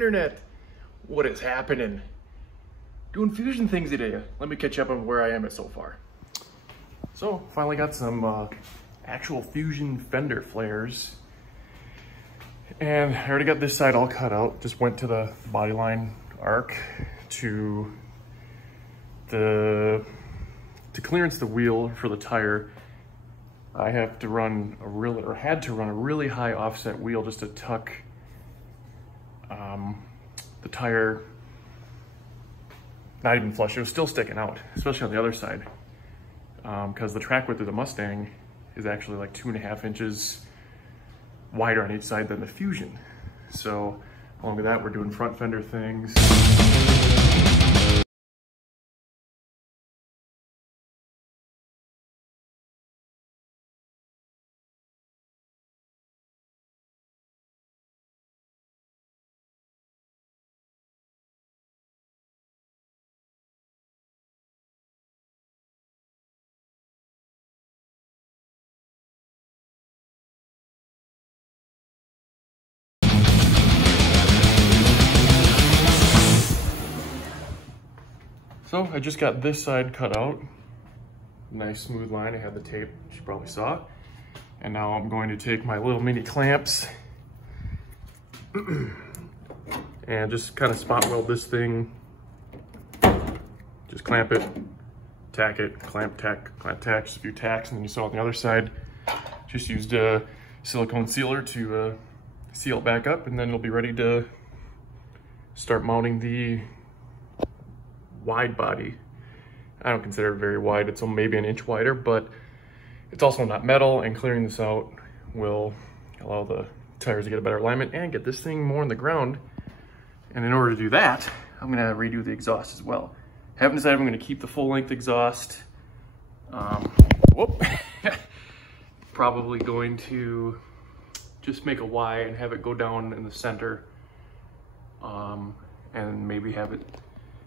internet. What is happening? Doing fusion things today. Let me catch up on where I am at so far. So, finally got some actual fusion fender flares. And I already got this side all cut out. Just went to the body line arc to clearance the wheel for the tire. I have to run had to run a really high offset wheel just to tuck the tire, not even flush. It was still sticking out, especially on the other side, because the track width of the Mustang is actually like 2.5 inches wider on each side than the Fusion. So along with that, we're doing front fender things. So I just got this side cut out. Nice smooth line. I had the tape, you probably saw. And now I'm going to take my little mini clamps and just kind of spot weld this thing. Just clamp it, tack it, clamp, tack, just a few tacks. And then you saw on the other side, just used a silicone sealer to seal it back up, and then it'll be ready to start mounting the WideBody. I don't consider it very wide. It's maybe an inch wider, but it's also not metal, and clearing this out will allow the tires to get a better alignment and get this thing more on the ground. And in order to do that, I'm gonna redo the exhaust as well. Haven't decided if I'm gonna keep the full length exhaust. Probably going to just make a Y and have it go down in the center, and maybe have it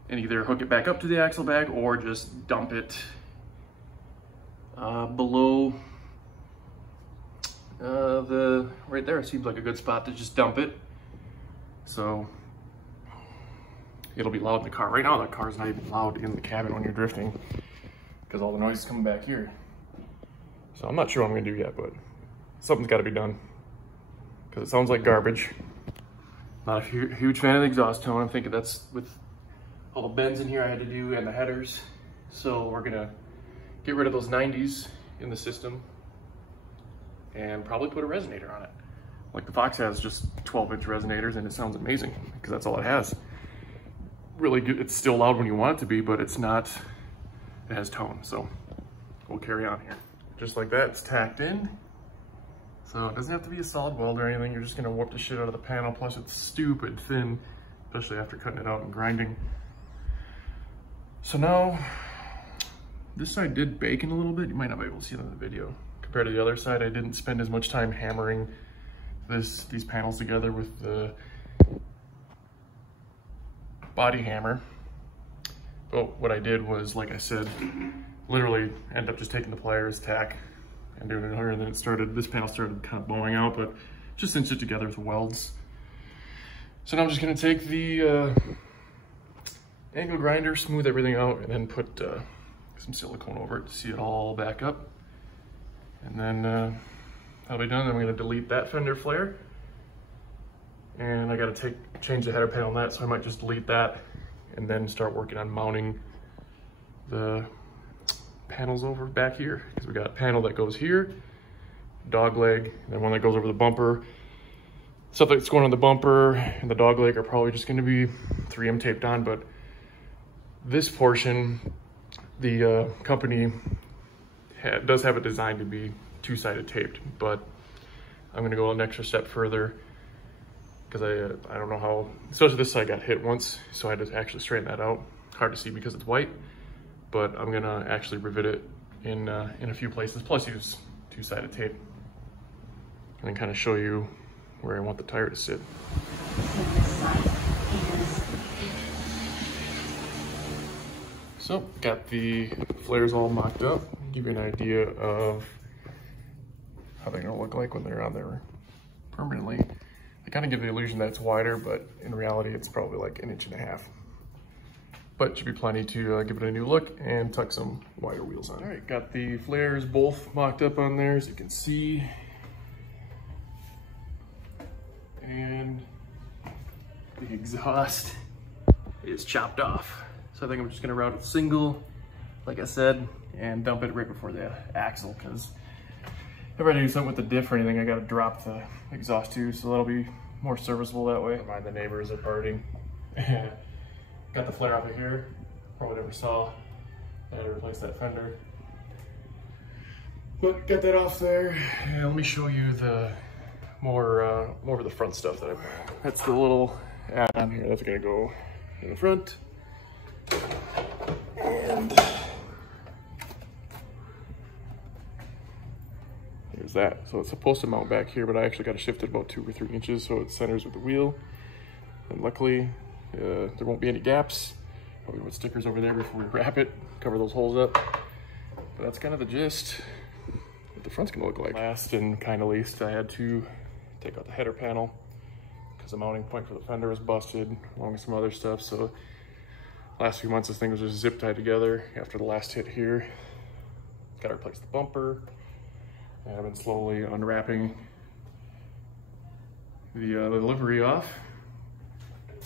and either hook it back up to the axle bag or just dump it below right there. It seems like a good spot to just dump it. So it'll be loud in the car. Right now the car's not even loud in the cabin when you're drifting because all the noise is coming back here. So I'm not sure what I'm gonna do yet, but something's gotta be done because it sounds like garbage. Not a huge fan of the exhaust tone. I'm thinking that's with all the bends in here I had to do and the headers. So we're gonna get rid of those 90s in the system and probably put a resonator on it. Like the Fox has just 12-inch resonators and it sounds amazing because that's all it has. Really good. It's still loud when you want it to be, but it's not, it has tone. So we'll carry on here. Just like that, it's tacked in. So it doesn't have to be a solid weld or anything. You're just gonna warp the shit out of the panel. Plus it's stupid thin, especially after cutting it out and grinding. So now, this side did bacon a little bit. You might not be able to see it in the video. Compared to the other side, I didn't spend as much time hammering these panels together with the body hammer. But what I did was, like I said, literally end up just taking the pliers, tack, and doing it here. And then this panel started kind of blowing out, but just cinched it together with welds. So now I'm just gonna take the angle grinder, smooth everything out, and then put some silicone over it to see it all back up. And then that'll be done. Then I'm gonna delete that fender flare. And I gotta change the header panel on that, so I might just delete that and then start working on mounting the panels over back here. Because we got a panel that goes here, dog leg, and then one that goes over the bumper. Stuff that's going on the bumper and the dog leg are probably just gonna be 3M taped on, but this portion, the company does have it designed to be two-sided taped, but I'm gonna go an extra step further because I don't know how, especially this side got hit once, so I had to actually straighten that out. Hard to see because it's white, but I'm gonna actually rivet it in a few places, plus use two-sided tape, and then kind of show you where I want the tire to sit. So, got the flares all mocked up. Give you an idea of how they're gonna look like when they're on there permanently. I kind of give the illusion that it's wider, but in reality, it's probably like 1.5 inches. But should be plenty to give it a new look and tuck some wider wheels on. All right, got the flares both mocked up on there, as you can see. And the exhaust is chopped off. So I think I'm just gonna route it single, like I said, and dump it right before the axle, because if I do something with the diff or anything, I gotta drop the exhaust too, so that'll be more serviceable that way. Never mind, the neighbors are partying. Got the flare off of here. Probably never saw. I had to replace that fender. But got that off there. And let me show you the more of the front stuff that I put. That's the little add-on here. That's gonna go in the front. And here's that. So it's supposed to mount back here, but I actually got to shift it about 2 or 3 inches so it centers with the wheel. And luckily, there won't be any gaps. Probably put stickers over there before we wrap it, cover those holes up. But that's kind of the gist, what the front's gonna look like. Last and kind of least, I had to take out the header panel because the mounting point for the fender was busted, along with some other stuff. So last few months, this thing was just zip tied together after the last hit here. Got to replace the bumper. And I've been slowly unwrapping the livery off.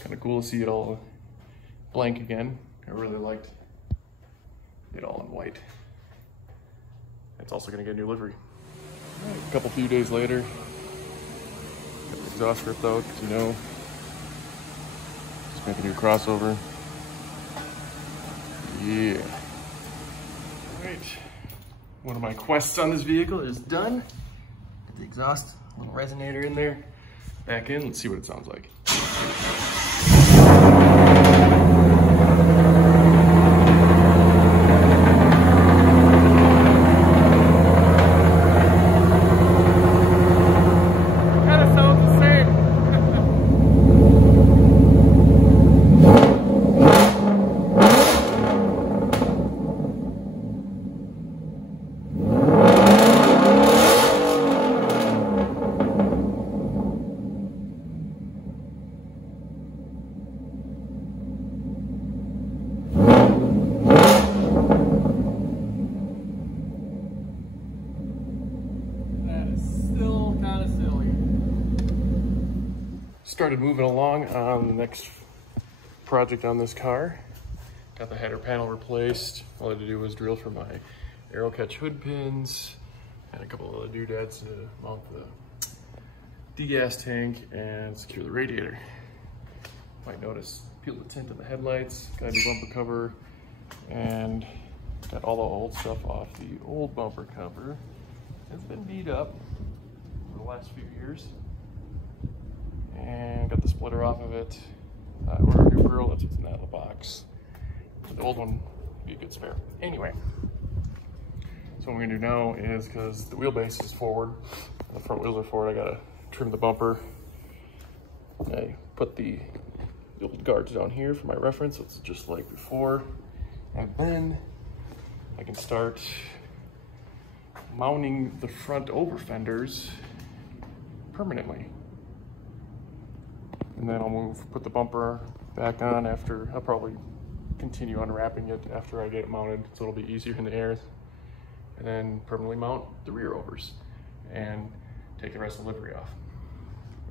Kind of cool to see it all blank again. I really liked it all in white. It's also gonna get a new livery. All right, a few days later, got the exhaust ripped out, because you know, just make a new crossover. Yeah. All right, one of my quests on this vehicle is done. Get the exhaust, little resonator in there. Back in, let's see what it sounds like. Started moving along on the next project on this car. Got the header panel replaced. All I had to do was drill for my arrow catch hood pins and a couple of other doodads to mount the degas tank and secure the radiator. Might notice peeled the tint on the headlights, got a new bumper cover, and got all the old stuff off the old bumper cover. It's been beat up for the last few years. And got the splitter off of it. Ordered a new grill, that's what's in that box. The old one would be a good spare. Anyway, so what we're gonna do now is, because the wheelbase is forward, the front wheels are forward, I gotta trim the bumper. I put the old guards down here for my reference, so it's just like before. And then I can start mounting the front over fenders permanently. And then I'll put the bumper back on after. I'll probably continue unwrapping it after I get it mounted, so it'll be easier in the air. And then permanently mount the rear overs and take the rest of the livery off.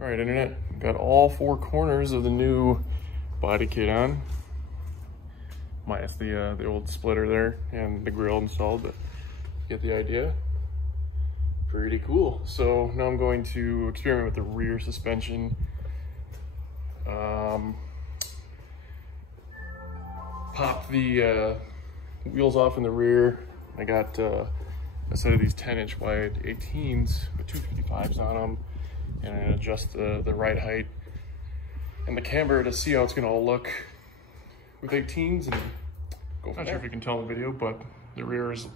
All right, internet, got all 4 corners of the new body kit on. Minus the old splitter there and the grill installed, but you get the idea. Pretty cool. So now I'm going to experiment with the rear suspension. Pop the wheels off in the rear. I got a set of these 10-inch wide 18s with 255s on them, and I adjust the ride height and the camber to see how it's gonna all look with 18s and go from there. Not sure if you can tell in the video, but the rear is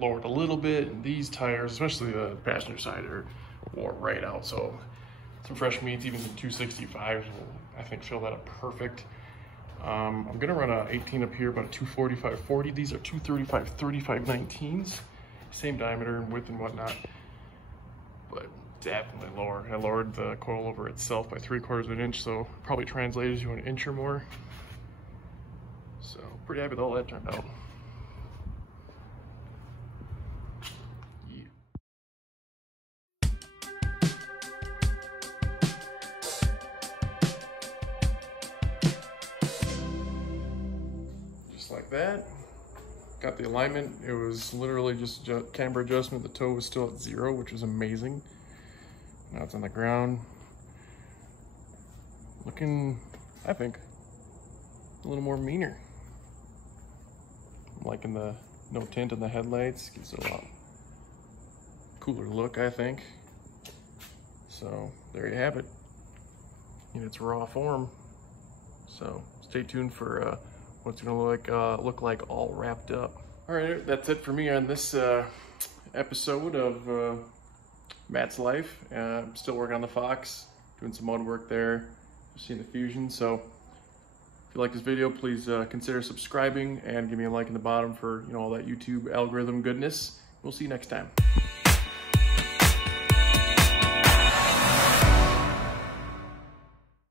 lowered a little bit, and these tires, especially the passenger side, are wore right out. So some fresh meats, even some 265s will, I think, fill that up perfect. I'm gonna run a 18 up here, about a 245/40. These are 235/35 19s, same diameter and width and whatnot. But definitely lower. I lowered the coilover itself by 3/4 of an inch, so probably translated to an inch or more. So pretty happy with all that turned out. Just like that. Got the alignment. It was literally just camber adjustment. The toe was still at 0, which was amazing. Now it's on the ground. Looking, I think, a little more meaner. I'm liking the no tint in the headlights. Gives it a lot cooler look, I think. So there you have it in its raw form. So stay tuned for what's gonna look like all wrapped up. All right, that's it for me on this episode of Matt's life. I'm still working on the Fox, doing some mud work there, seeing the Fusion. So if you like this video, please consider subscribing and give me a like in the bottom for all that YouTube algorithm goodness. We'll see you next time.